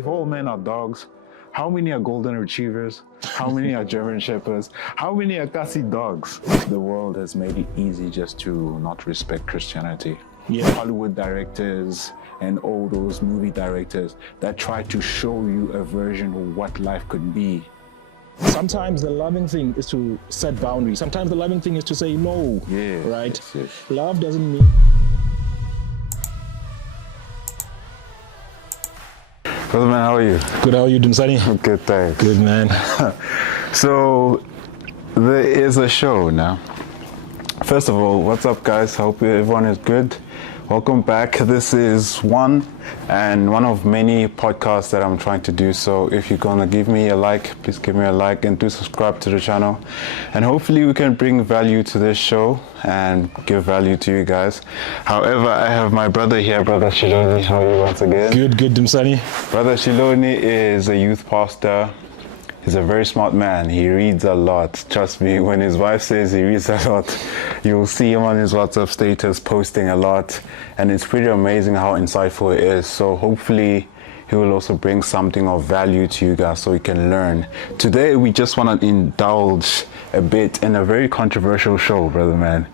if all men are dogs, how many are golden retrievers? How many are German shepherds? How many are Kasi dogs? The world has made it easy just to not respect Christianity. Yeah. Hollywood directors and all those movie directors that try to show you a version of what life could be. Sometimes the loving thing is to set boundaries. Sometimes the loving thing is to say no. Yes, right? yes, yes. Love doesn't mean... Brother man, how are you? Good, how are you doing, Sonny? Good, thanks. Good, man. So, there is a show now. First of all, what's up, guys? Hope everyone is good. Welcome back. This is one of many podcasts that I'm trying to do. So if you're gonna give me a like, please give me a like and do subscribe to the channel. And hopefully we can bring value to this show and give value to you guys. However, I have my brother here, Brother Shiloni. How are you once again? Good, Dumsani. Brother Shiloni is a youth pastor. He's a very smart man. He reads a lot. Trust me, when his wife says he reads a lot, you'll see him on his WhatsApp status posting a lot. And it's pretty amazing how insightful it is. So hopefully he will also bring something of value to you guys so you can learn. Today, we just want to indulge a bit in a very controversial show, brother man.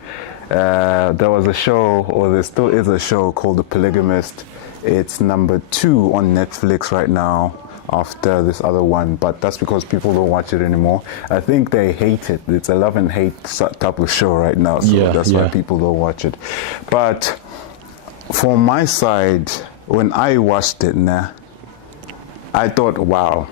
There was a show, or there still is a show called The Polygamist. It's number 2 on Netflix right now, after this other one, but that's because people don't watch it anymore. I think they hate it. It's a love and hate type of show right now, so that's why people don't watch it. But from my side, when I watched it, I thought, wow,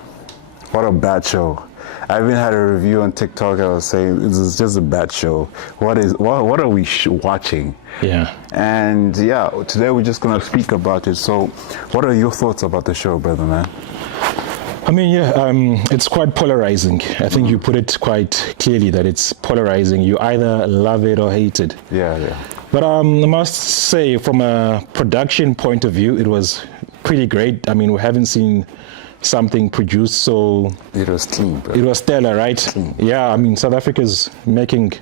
what a bad show. I even had a review on TikTok. I was saying this is just a bad show. What are we watching? Yeah. And yeah, today we're just gonna speak about it. So, what are your thoughts about the show, brother man? I mean, it's quite polarizing. I think you put it quite clearly that it's polarizing. You either love it or hate it. Yeah. But I must say, from a production point of view, it was pretty great. I mean, we haven't seen something produced so... It was clean, bro. It was stellar, right? Clean. Yeah, I mean, South Africa's making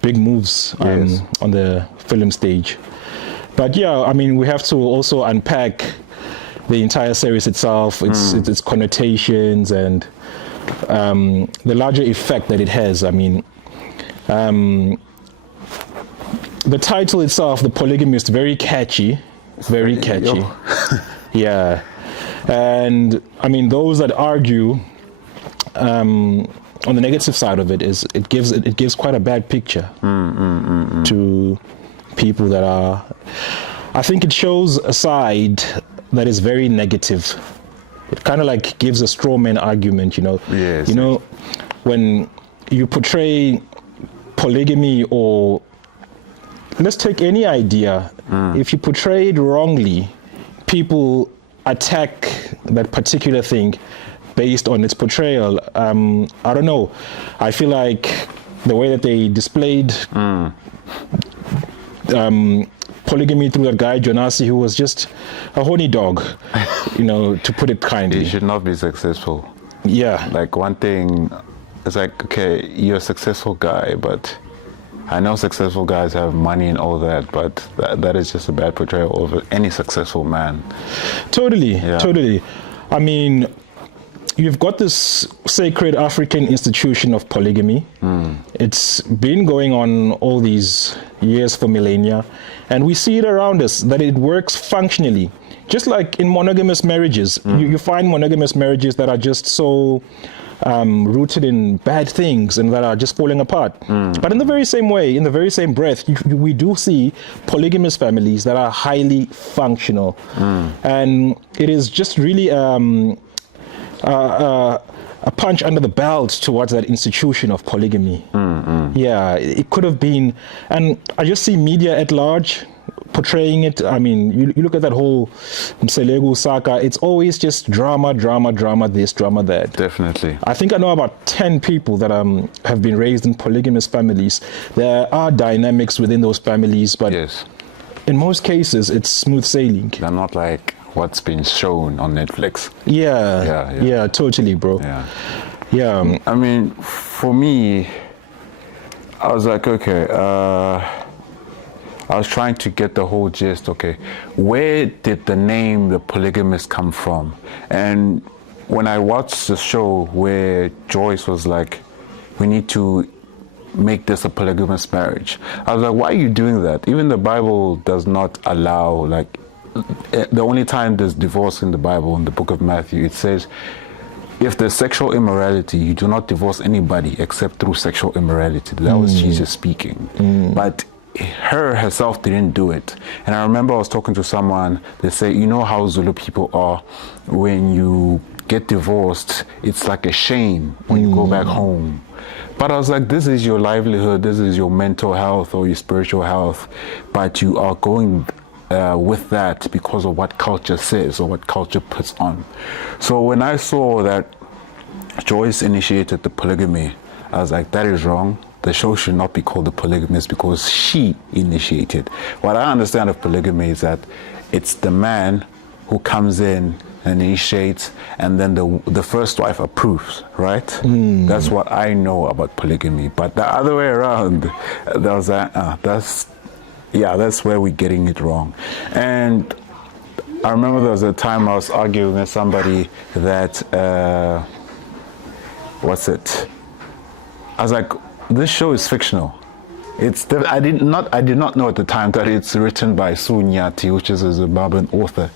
big moves on the film stage. But yeah, I mean, we have to also unpack the entire series itself, its connotations, and the larger effect that it has. I mean, the title itself, The Polygamist, very catchy, very catchy. Yeah, and I mean, those that argue on the negative side of it is it gives quite a bad picture to people that are. I think it shows a side that is very negative. It kind of like gives a straw man argument, you know. Yes. You know, when you portray polygamy, or let's take any idea, if you portray it wrongly, people attack that particular thing based on its portrayal. I don't know. I feel like the way that they displayed polygamy through that guy Jonasi, who was just a horny dog, you know, to put it kindly. He should not be successful. Yeah. Like, one thing, it's like, okay, you're a successful guy, but I know successful guys have money and all that, but that is just a bad portrayal of any successful man. Totally. I mean, you've got this sacred African institution of polygamy. It's been going on all these years for millennia, and we see it around us that it works functionally. Just like in monogamous marriages, you find monogamous marriages that are just so rooted in bad things and that are just falling apart. But in the very same way, in the very same breath, we do see polygamous families that are highly functional. And it is just really a punch under the belt towards that institution of polygamy. Yeah, it could have been, and I just see media at large portraying it. I mean, you look at that whole Mselegu saga, it's always just drama, this, drama that. Definitely. I think I know about 10 people that have been raised in polygamous families. There are dynamics within those families, but in most cases, it's smooth sailing. They're not like what's been shown on Netflix. Yeah, totally, bro. Yeah. I mean, for me, I was like, okay, I was trying to get the whole gist. Okay, where did the name the Polygamist come from? And when I watched the show where Joyce was like, we need to make this a polygamous marriage, I was like, why are you doing that? Even the Bible does not allow, like, the only time there's divorce in the Bible, in the book of Matthew, it says, if there's sexual immorality, you do not divorce anybody except through sexual immorality. That was Jesus speaking. But her herself didn't do it. And I remember I was talking to someone, they say, you know how Zulu people are, when you get divorced, it's like a shame when you go back home. But I was like, this is your livelihood, this is your mental health or your spiritual health, but you are going with that because of what culture says or what culture puts on. So when I saw that Joyce initiated the polygamy, I was like, that is wrong. The show should not be called The Polygamist because she initiated. What I understand of polygamy is that it's the man who comes in and initiates, and then the first wife approves, right? That's what I know about polygamy. But the other way around, there was that's where we're getting it wrong. And I remember there was a time I was arguing with somebody that, I was like, this show is fictional. I did not know at the time that it's written by Su Nyati, which is a Zimbabwean author.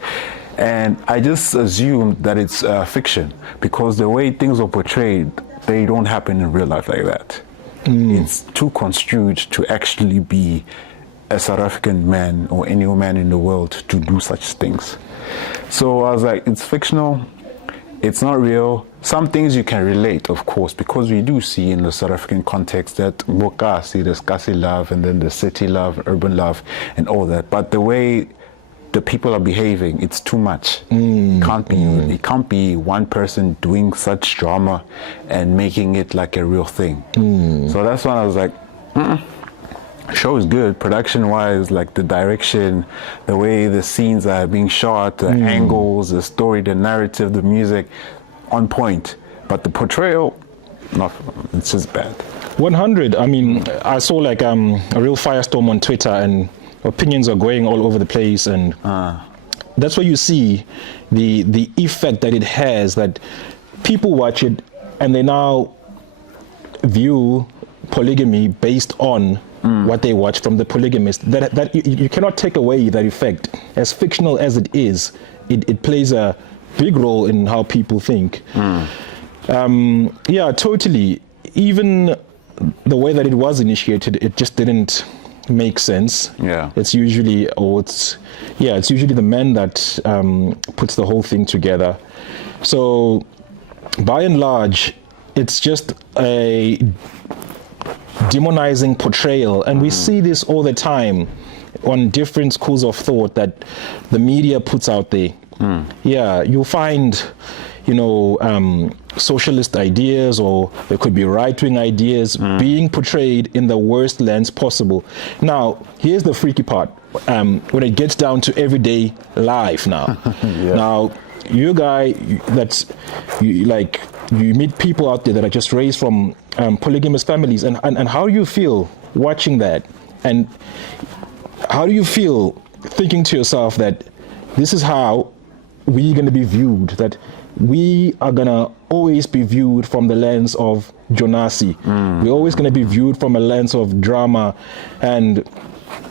And I just assumed that it's fiction because the way things are portrayed, they don't happen in real life like that. It's too construed to actually be a South African man or any man in the world to do such things. So I was like, it's fictional, it's not real. Some things you can relate, of course, because we do see in the South African context that Bokasi, there's Kasi love, and then the city love, urban love, and all that. But the way the people are behaving, it's too much. It can't be one person doing such drama and making it like a real thing. So that's when I was like, show is good, production-wise, like the direction, the way the scenes are being shot, the angles, the story, the narrative, the music, on point. But the portrayal, it's just bad. 100. I mean, I saw like a real firestorm on Twitter, and opinions are going all over the place, and that's where you see the effect that it has, that people watch it and they now view polygamy based on what they watch from The Polygamist. That you cannot take away that effect. As fictional as it is, it plays a big role in how people think. Yeah, totally. Even the way that it was initiated, it just didn't make sense. Yeah. It's usually the man that puts the whole thing together. So by and large, it's just a demonizing portrayal, and we see this all the time on different schools of thought that the media puts out there. Yeah, you'll find, socialist ideas, or there could be right-wing ideas being portrayed in the worst lens possible. Now, here's the freaky part. When it gets down to everyday life now. Now, you meet people out there that are just raised from polygamous families, and how do you feel watching that? And how do you feel thinking to yourself that this is how we're going to be viewed, that we are going to always be viewed from the lens of Jonasi. We're always going to be viewed from a lens of drama and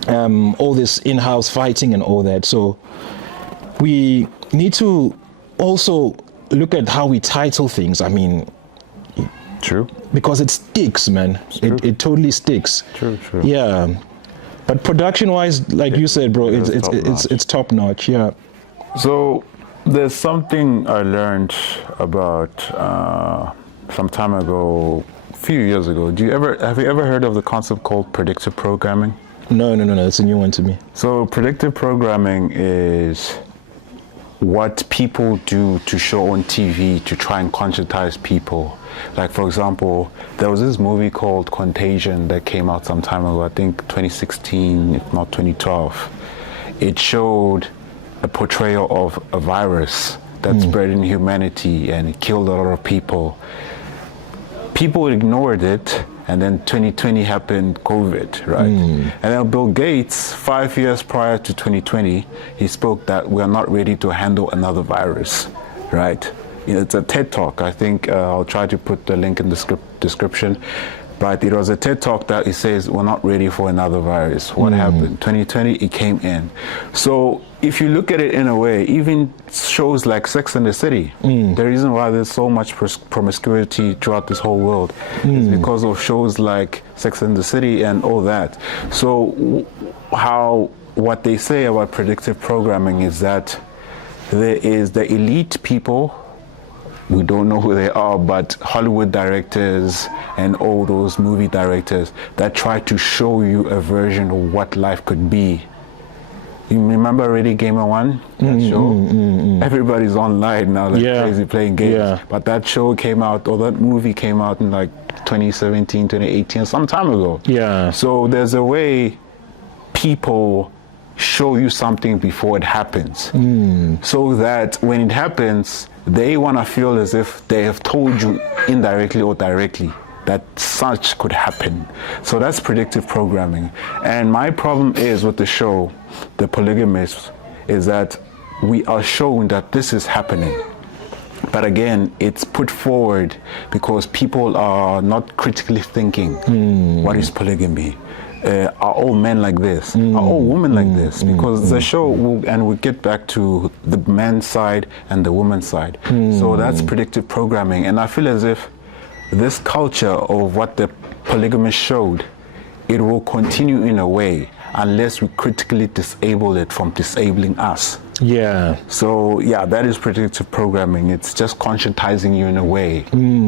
all this in-house fighting and all that. So we need to also look at how we title things. I mean, true, because it sticks, man. It totally sticks. True. Yeah, but production-wise, like you said, bro, it's top notch. Yeah. So there's something I learned about some time ago, a few years ago. Have you ever heard of the concept called predictive programming? No, it's a new one to me. So predictive programming is what people do to show on TV to try and conscientize people. Like, for example, there was this movie called Contagion that came out some time ago, I think 2016, if not 2012. It showed a portrayal of a virus that spread in humanity and it killed a lot of people. people ignored it, and then 2020 happened, COVID, right? And then Bill Gates, 5 years prior to 2020, he spoke that we are not ready to handle another virus, right? It's a TED Talk. I think I'll try to put the link in the description. But it was a TED Talk that it says we're not ready for another virus. What happened? 2020, it came in. So if you look at it in a way, even shows like Sex and the City, the reason why there's so much promiscuity throughout this whole world is because of shows like Sex and the City and all that. So what they say about predictive programming is that there is the elite people, we don't know who they are, but Hollywood directors and all those movie directors that try to show you a version of what life could be. You remember Ready Gamer One? That show? Everybody's online now, like crazy playing games. But that show came out, or that movie came out in like 2017, 2018, some time ago. So there's a way people show you something before it happens, so that when it happens, they want to feel as if they have told you indirectly or directly that such could happen. So that's predictive programming. And my problem is with the show, The Polygamist, is that we are shown that this is happening. But again, it's put forward because people are not critically thinking, what is polygamy? Are all men like this? Are all women like this? Because the show, and we'll get back to the man's side and the woman's side. So that's predictive programming. And I feel as if this culture of what the polygamist showed, it will continue in a way unless we critically disable it from disabling us. So that is predictive programming. It's just conscientizing you in a way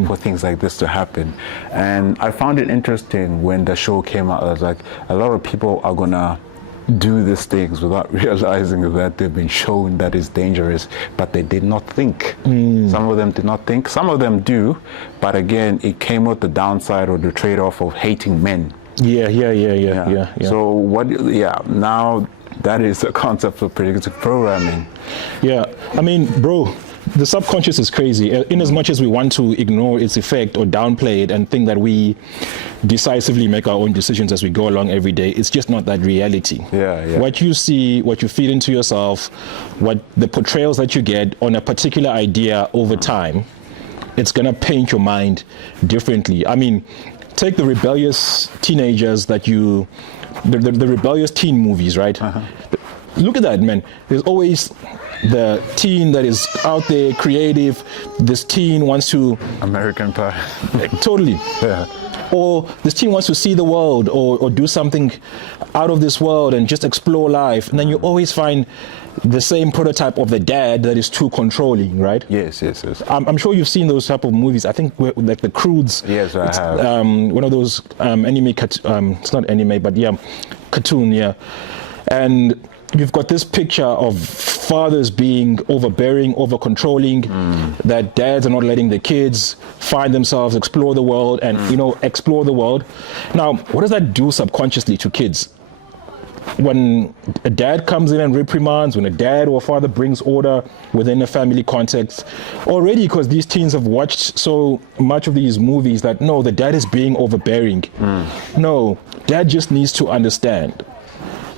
for things like this to happen. And I found it interesting when the show came out. I was like, a lot of people are gonna do these things without realizing that they've been shown that it's dangerous, but they did not think. Some of them did not think, some of them do, but again, it came with the downside or the trade-off of hating men. So now that is the concept of predictive programming. I mean, bro, the subconscious is crazy. In as much as we want to ignore its effect or downplay it and think that we decisively make our own decisions as we go along every day, it's just not that reality. What you see, what you feed into yourself, what the portrayals that you get on a particular idea over time, it's gonna paint your mind differently. I mean, take the rebellious teenagers that the rebellious teen movies, right? Look at that, man. There's always the teen that is out there, creative. This teen wants to... American Pie. Totally. Or this teen wants to see the world or do something out of this world and just explore life. And then you always find the same prototype of the dad that is too controlling, right? Yes. I'm sure you've seen those type of movies. I think like the Croods. Yes, I have. One of those anime, it's not anime, but cartoon, And you've got this picture of fathers being overbearing, over-controlling, that dads are not letting the kids find themselves, explore the world, and, explore the world. Now, what does that do subconsciously to kids? When a dad comes in and reprimands, when a dad or a father brings order within a family context, already because these teens have watched so much of these movies that, no, the dad is being overbearing. No, dad just needs to understand.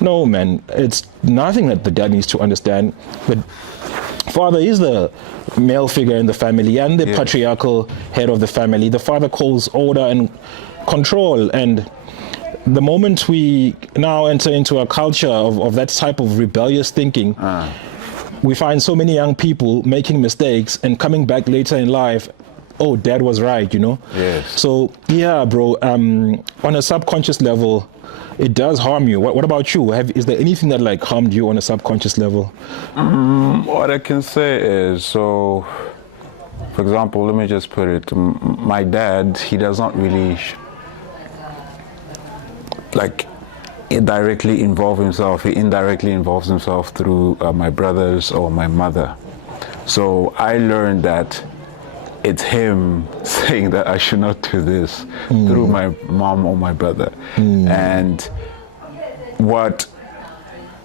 No, man, it's nothing that the dad needs to understand. The father is the male figure in the family and the patriarchal head of the family. The father calls order and control, and the moment we now enter into a culture of that type of rebellious thinking, we find so many young people making mistakes and coming back later in life, oh, dad was right, So, bro, on a subconscious level, it does harm you. What about you? Is there anything that harmed you on a subconscious level? What I can say is, so, for example, let me just put it, my dad, he does not really indirectly involve himself. He indirectly involves himself through my brothers or my mother. So I learned that it's him saying that I should not do this through my mom or my brother. And what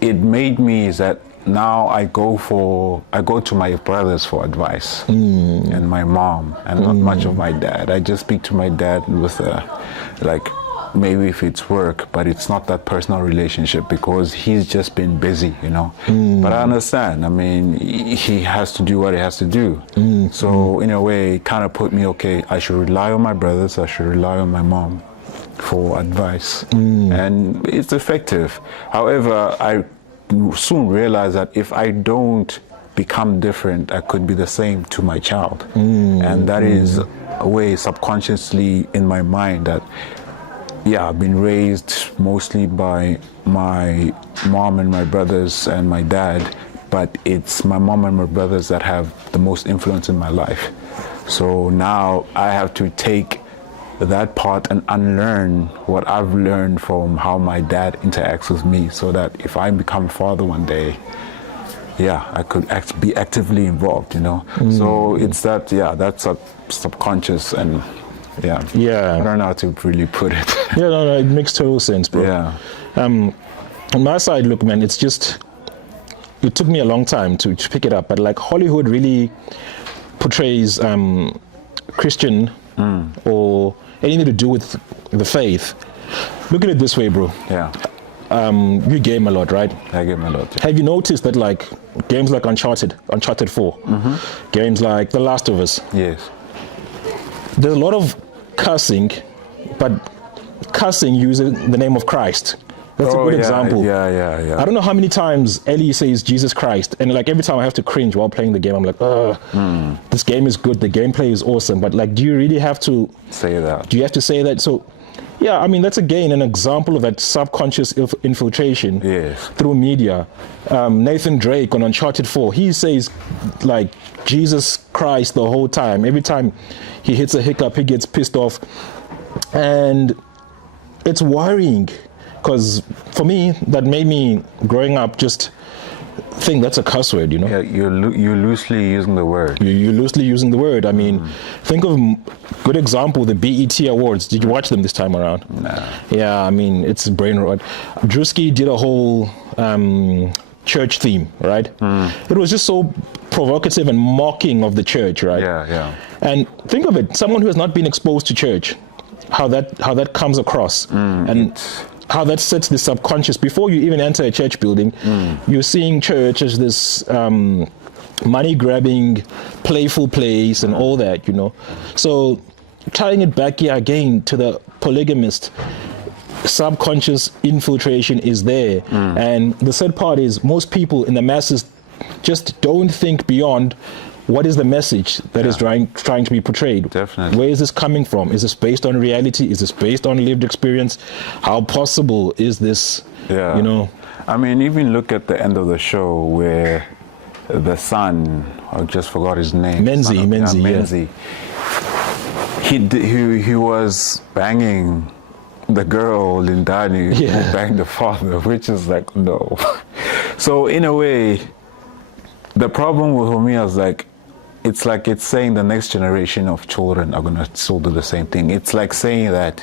it made me is that now I go to my brothers for advice and my mom, and not much of my dad. I just speak to my dad with like maybe if it's work, but it's not that personal relationship because he's just been busy, you know. But I understand. I mean, he has to do what he has to do. So in a way, it kind of put me, okay, I should rely on my brothers, I should rely on my mom for advice. And it's effective. However, I soon realized that if I don't become different, I could be the same to my child. And that is a way subconsciously in my mind that, yeah, I've been raised mostly by my mom and my brothers and my dad, but it's my mom and my brothers that have the most influence in my life. So now I have to take that part and unlearn what I've learned from how my dad interacts with me, so that if I become a father one day, yeah, I could be actively involved, you know. So it's that, yeah, that's a subconscious, and yeah, I don't know how to really put it. No, it makes total sense, bro. Yeah. On my side, look, man, it's just, it took me a long time to pick it up, but like Hollywood really portrays Christian or anything to do with the faith. Look at it this way, bro. Yeah. You game a lot, right? I game a lot. Yeah. Have you noticed that like games like Uncharted 4, games like The Last of Us? Yes. There's a lot of cussing, but cussing using the name of Christ. That's a good example. Yeah. I don't know how many times Ellie says Jesus Christ, and like every time I have to cringe while playing the game. I'm like, this game is good, the gameplay is awesome, but like, do you really have to say that? Do you have to say that? So, yeah, I mean, that's again an example of that subconscious infiltration through media. Nathan Drake on Uncharted 4, he says like Jesus Christ the whole time. Every time he hits a hiccup, he gets pissed off, and it's worrying. Because for me, that made me, growing up, just think that's a cuss word, you know? Yeah, you're loosely using the word. You're loosely using the word. I mean, think of good example, the BET Awards. Did you watch them this time around? Nah. Yeah, I mean, it's brain rot. Drewski did a whole church theme, right? It was just so provocative and mocking of the church, right? Yeah. And think of it, someone who has not been exposed to church, how that comes across. And how that sets the subconscious before you even enter a church building. You're seeing church as this money grabbing, playful place and all that, you know. So tying it back here again to the polygamist, subconscious infiltration is there. And the sad part is most people in the masses just don't think beyond what is the message that is trying to be portrayed. Definitely. Where is this coming from? Is this based on reality? Is this based on lived experience? How possible is this? Yeah. You know? I mean, even look at the end of the show where the son, I just forgot his name. Menzi. He was banging the girl, Lindani, who banged the father, which is like, no. So in a way, the problem with me is like, it's like it's saying the next generation of children are going to still do the same thing. It's like saying that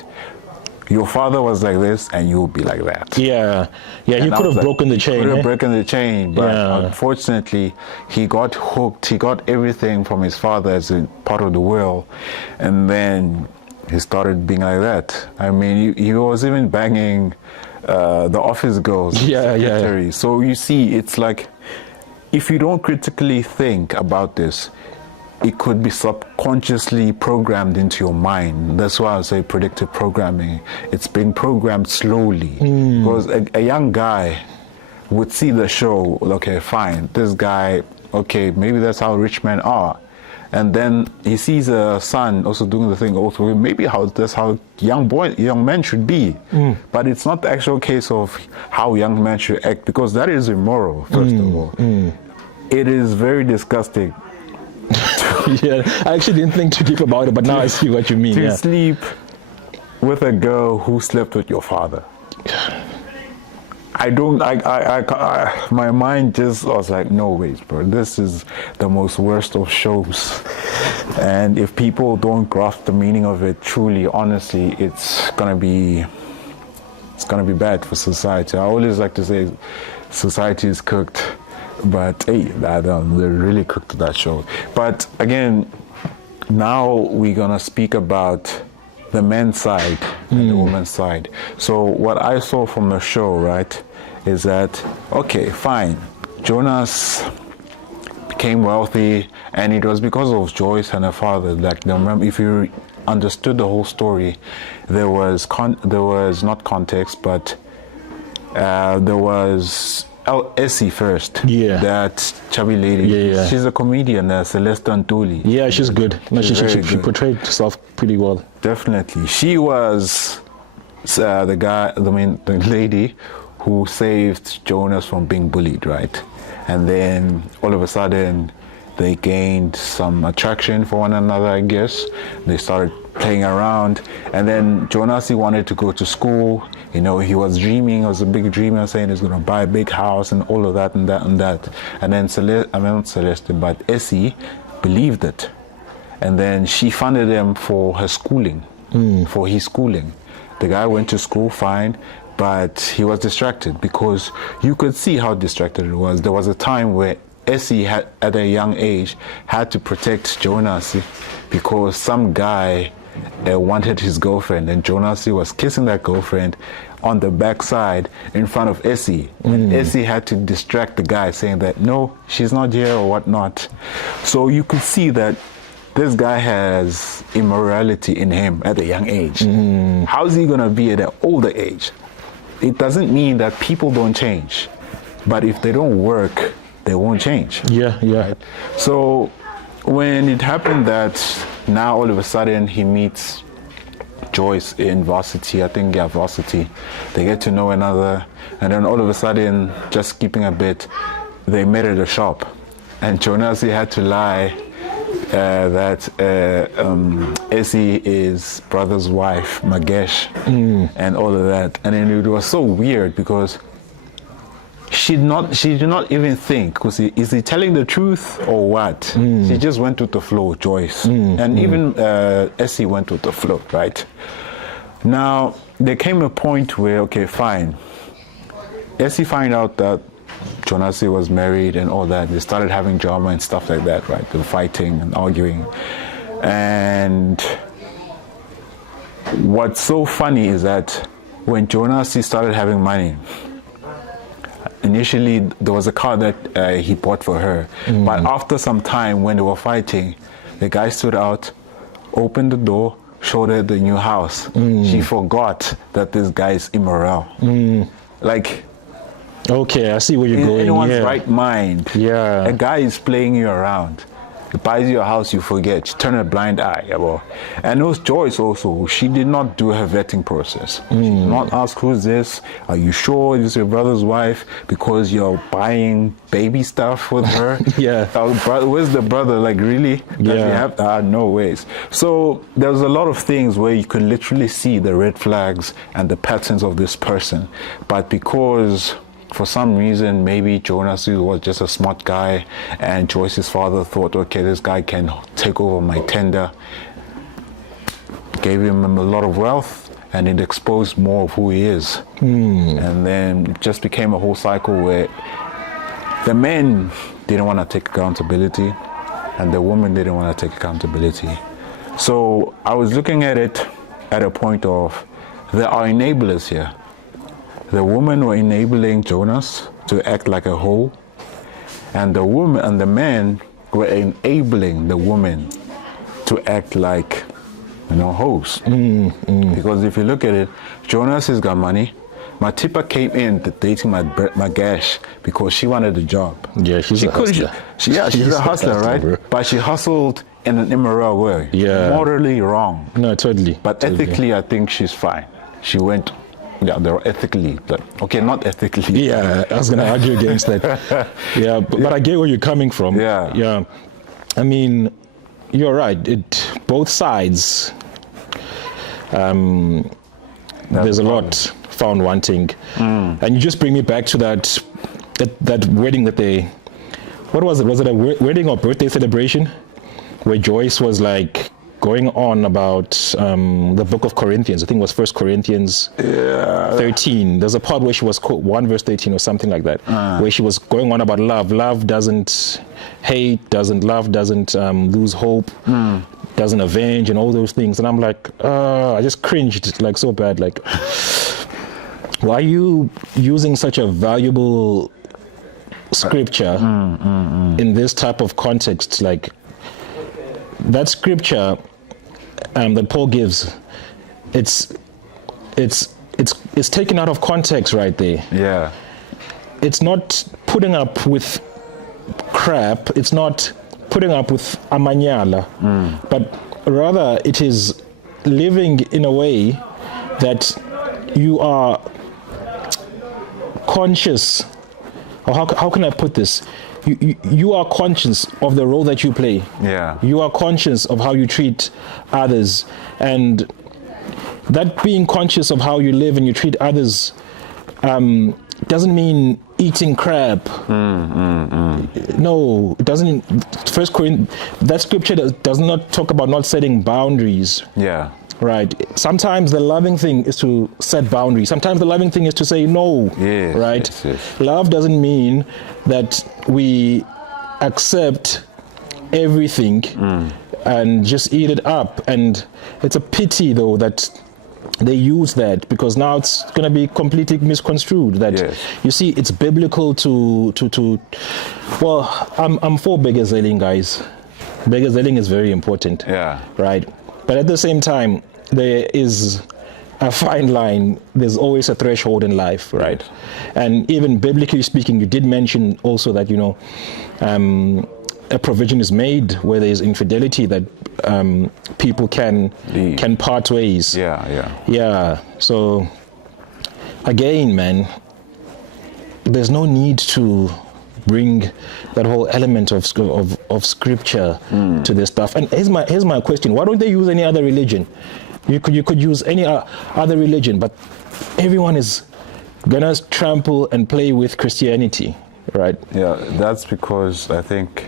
your father was like this and you'll be like that. Yeah, he could have broken the chain. Could have broken the chain, but unfortunately, he got hooked. He got everything from his father as a part of the will, and then he started being like that. I mean, he was even banging the office girls. Yeah. So you see, it's like, if you don't critically think about this, it could be subconsciously programmed into your mind. That's why I say predictive programming. It's being programmed slowly. Because a young guy would see the show, okay, fine, this guy, okay, maybe that's how rich men are. And then he sees a son also doing the thing also, maybe that's how young men should be. But it's not the actual case of how young men should act, because that is immoral, first of all. It is very disgusting. Yeah, I actually didn't think too deep about it, but now I see what you mean. To sleep with a girl who slept with your father. My mind just was like, no ways, bro. This is the most worst of shows. And if people don't grasp the meaning of it truly, honestly, it's gonna be bad for society. I always like to say society is cooked But hey, they really cooked that show. But again, now we're gonna speak about the men's side and the women's side. So what I saw from the show, right, is that okay, fine, Jonas became wealthy, and it was because of Joyce and her father. Like, remember, if you understood the whole story, there was not context, but there was Essie first. Yeah. That chubby lady. Yeah. She's a comedian, Celeste Antuli. Yeah, she's good. No, she good. portrayed herself pretty well. Definitely. She was the lady who saved Jonas from being bullied, right? And then all of a sudden, they gained some attraction for one another, I guess. They started playing around, and then Jonasi wanted to go to school. You know, he was dreaming, he was a big dreamer, saying he's going to buy a big house and all of that and that and that. And then not Celeste, but Essie believed it. And then she funded him for her schooling, for his schooling. The guy went to school fine, but he was distracted because you could see how distracted it was. There was a time where Essie had, at a young age, had to protect Jonasi because some guy wanted his girlfriend, and Jonasi was kissing that girlfriend on the backside in front of Essie. And Essie had to distract the guy, saying that no, she's not here or whatnot. So you could see that this guy has immorality in him at a young age. How's he gonna be at an older age? It doesn't mean that people don't change, but if they don't work, they won't change. Yeah. Right? So when it happened that now all of a sudden he meets Joyce in varsity, I think, yeah, varsity, they get to know another, and then all of a sudden, just skipping a bit, they met at a shop, and Jonasi had to lie that Essie is brother's wife, Magesh, and all of that. And then it was so weird because she did not even think, because is he telling the truth or what? She just went with the flow, Joyce. And even Essie went with the flow, right? Now, there came a point where, okay, fine. Essie found out that Jonasi was married and all that. They started having drama and stuff like that, right? They were fighting and arguing. And what's so funny is that when Jonasi started having money, initially there was a car that he bought for her. But after some time, when they were fighting, the guy stood out, opened the door, showed her the new house. She forgot that this guy is immoral. Like, okay, I see where you're in going. anyone's right mind, Yeah. a guy is playing you around. He buys you a house, you forget. You turn a blind eye. And those Joyce also, she did not do her vetting process. She did not ask, who's this? Are you sure this is your brother's wife? Because you're buying baby stuff with her? Yeah. Where's the brother? Like, really? Does he have that? No ways. So there's a lot of things where you can literally see the red flags and the patterns of this person. But because for some reason, maybe Jonas was just a smart guy, and Joyce's father thought, okay, this guy can take over my tender. Gave him a lot of wealth, and it exposed more of who he is. And then it just became a whole cycle where the men didn't want to take accountability, and the women didn't want to take accountability. So I was looking at it at a point of, there are enablers here. The women were enabling Jonas to act like a hoe, and the woman and the men were enabling the women to act like, hoes. Because if you look at it, Jonas has got money. Matipa came in dating Magesh because she wanted a job. Yeah, she's a hustler. She's a hustler, right? Bro. But she hustled in an immoral way. Yeah. Morally wrong. No, totally. But ethically, I think she's fine. She went. Yeah, they're ethically, okay, not ethically. Yeah, I was going to argue against that. Yeah, but I get where you're coming from. Yeah. I mean, you're right. Both sides, there's a lot found wanting. And you just bring me back to that wedding that they, what was it? Was it a wedding or birthday celebration? Where Joyce was like going on about the book of Corinthians. I think it was 1 Corinthians 13. There's a part where she was 1 verse 13 or something like that, where she was going on about love. Love doesn't hate, doesn't lose hope, doesn't avenge, and all those things. And I'm like, I just cringed like so bad. Like, why are you using such a valuable scripture in this type of context? Like, that scripture that Paul gives, it's taken out of context right there. Yeah. It's not putting up with crap. It's not putting up with amanyala, but rather it is living in a way that you are conscious. Or how can I put this? You are conscious of the role that you play. Yeah. You are conscious of how you treat others, and that being conscious of how you live and you treat others doesn't mean eating crap. No, it doesn't. First Corinthians, that scripture does not talk about not setting boundaries. Yeah. Right. Sometimes the loving thing is to set boundaries. Sometimes the loving thing is to say no. Yes, right. Yes. Love doesn't mean that we accept everything and just eat it up. And it's a pity, though, that they use that, because now it's going to be completely misconstrued. That you see, it's biblical to. Well, I'm for begezelling, guys. Begezelling is very important. Yeah. Right. But at the same time, there is a fine line. There's always a threshold in life, right? Yes. And even biblically speaking, you did mention also that, a provision is made where there is infidelity, that people can part ways. Yeah. So again, man, there's no need to bring that whole element of scripture to this stuff. And here's my question: why don't they use any other religion? You could use any other religion, but everyone is gonna trample and play with Christianity, right? Yeah, that's because I think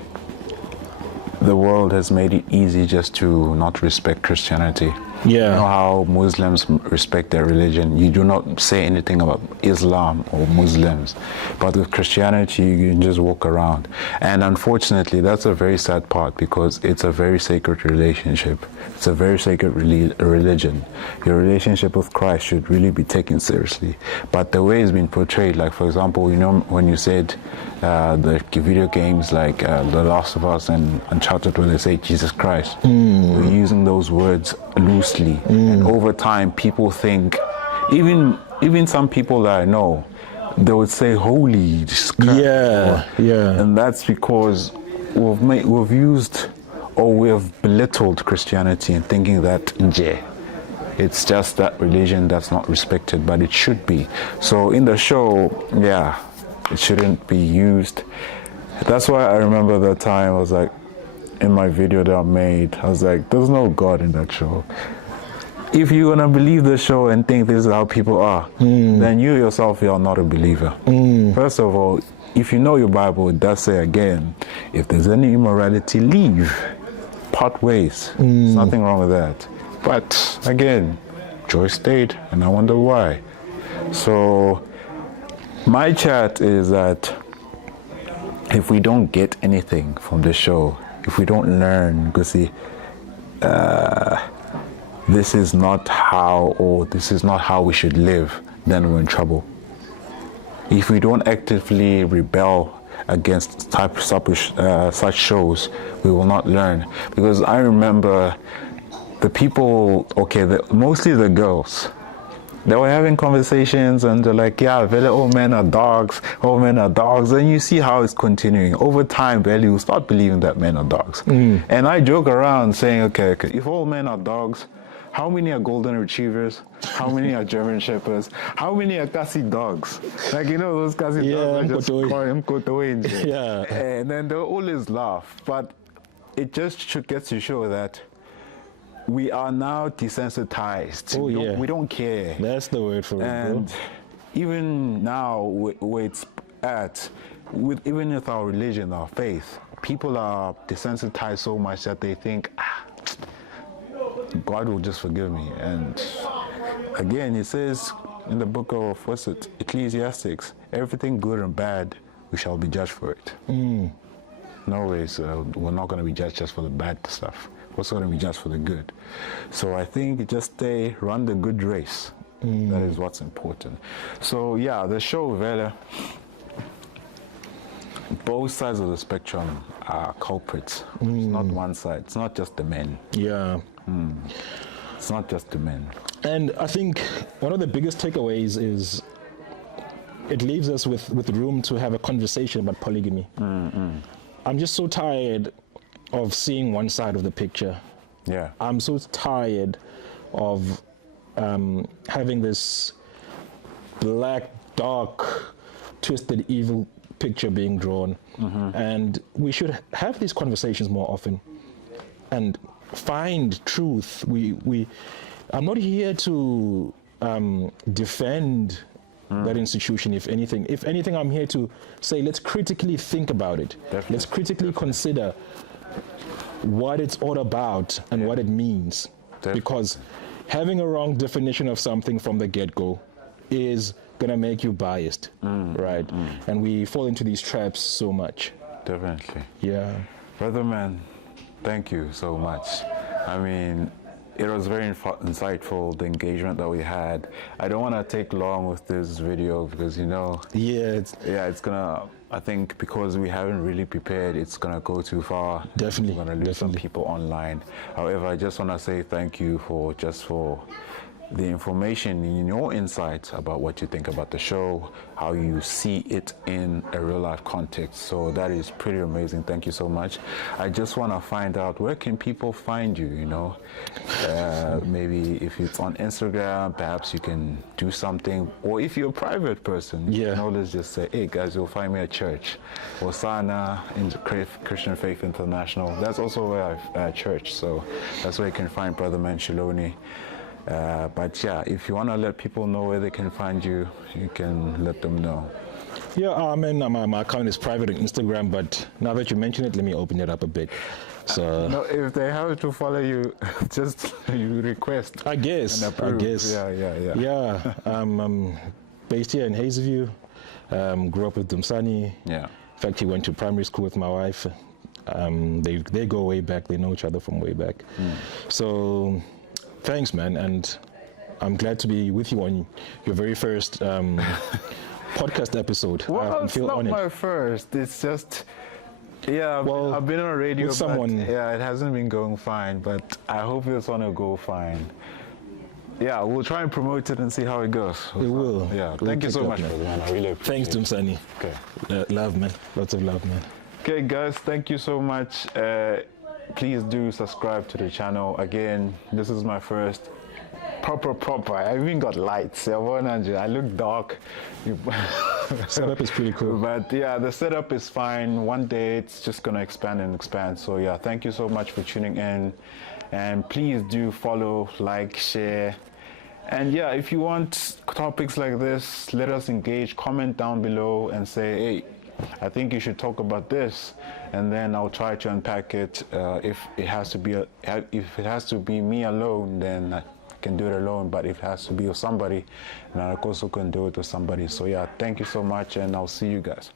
the world has made it easy just to not respect Christianity. Yeah. You know how Muslims respect their religion. You do not say anything about Islam or Muslims. But with Christianity, you can just walk around. And unfortunately, that's a very sad part, because it's a very sacred relationship. It's a very sacred religion. Your relationship with Christ should really be taken seriously. But the way it's been portrayed, like for example, when you said the video games like The Last of Us and Uncharted, where they say Jesus Christ, we're using those words loosely. And over time, people think, even some people that I know, they would say holy. Yeah. And that's because we've used, or we have belittled Christianity and thinking that it's just that religion that's not respected, but it should be. So in the show, it shouldn't be used. That's why I remember that time I was like, in my video that I made, I was like, there's no God in that show. If you're gonna believe the show and think this is how people are, then you yourself, you're not a believer. First of all, if you know your Bible, it does say again, if there's any immorality, leave. Part ways. There's nothing wrong with that. But again, Joy stayed, and I wonder why. So my chat is that if we don't get anything from this show, if we don't learn, because see, this is not how we should live, then we're in trouble. If we don't actively rebel against such shows, we will not learn. Because I remember the people, mostly the girls, they were having conversations and they're like, all men are dogs, and you see how it's continuing. Over time, Belly will start believing that men are dogs. And I joke around saying, okay, if all men are dogs, how many are golden retrievers? How many are German shepherds? How many are Kasi dogs? Like, those Kasi dogs, I just call them Kotoenje. Yeah. And then they'll always laugh. But it just gets to show that we are now desensitized. We don't care. That's the word for it, and bro. Even now, where it's at, even with our religion, our faith, people are desensitized so much that they think, God will just forgive me. And again, it says in the book of, Ecclesiastics, everything good and bad, we shall be judged for it. No ways, we're not going to be judged just for the bad stuff. We're also going to be judged for the good. So I think just run the good race. That is what's important. So yeah, the show, Vele, both sides of the spectrum are culprits. It's not one side. It's not just the men. Yeah. It's not just the men. And I think one of the biggest takeaways is it leaves us with room to have a conversation about polygamy. I'm just so tired of seeing one side of the picture. Yeah. I'm so tired of having this black, dark, twisted, evil picture being drawn. And we should have these conversations more often and find truth. I'm not here to defend that institution. If anything, I'm here to say, let's critically think about it. Definitely. Let's critically consider what it's all about and what it means. Definitely. Because having a wrong definition of something from the get-go is gonna make you biased, right? And we fall into these traps so much. Definitely. Yeah. Brother man, thank you so much. I mean, it was very insightful, the engagement that we had. I don't want to take long with this video because, it's gonna, I think because we haven't really prepared, it's gonna go too far. Definitely. We're gonna lose some people online. However, I just want to say thank you for the information and your insights about what you think about the show, how you see it in a real life context. So that is pretty amazing. Thank you so much. I just want to find out, where can people find you? Maybe if it's on Instagram, perhaps you can do something, or if you're a private person, you can always just say, hey guys, you'll find me at church, Hosanna in Christian Faith International. That's also where I church, so that's where you can find Brother Man Shiloni. But yeah, if you want to let people know where they can find you, you can let them know. Yeah, my account is private on Instagram, but now that you mention it, let me open it up a bit. So no, if they have to follow you, just you request. I guess. Yeah. Yeah, I'm based here in Hazelview. Grew up with Dumsani. Yeah. In fact, he went to primary school with my wife. They go way back. They know each other from way back. So thanks, man, and I'm glad to be with you on your very first podcast episode. Well, I it's feel not honored. my first. It's just, I've been on radio, with someone. but it hasn't been going fine. But I hope it's gonna go fine. Yeah, we'll try and promote it and see how it goes. It will. Yeah, We'll thank you pick so up, much, man. brother, man. I really appreciate Thanks, it. Dumsani. Okay. Love, man. Lots of love, man. Okay, guys, thank you so much. Please do subscribe to the channel. Again, this is my first proper. I even got lights. I look dark. Setup is pretty cool. But yeah, the setup is fine. One day it's just gonna expand and expand. So yeah, thank you so much for tuning in. And please do follow, like, share. And yeah, if you want topics like this, let us engage. Comment down below and say, hey, I think you should talk about this, and then I'll try to unpack it. If it has to be me alone, then I can do it alone. But if it has to be with somebody, then I also can do it with somebody. So yeah, thank you so much, and I'll see you guys.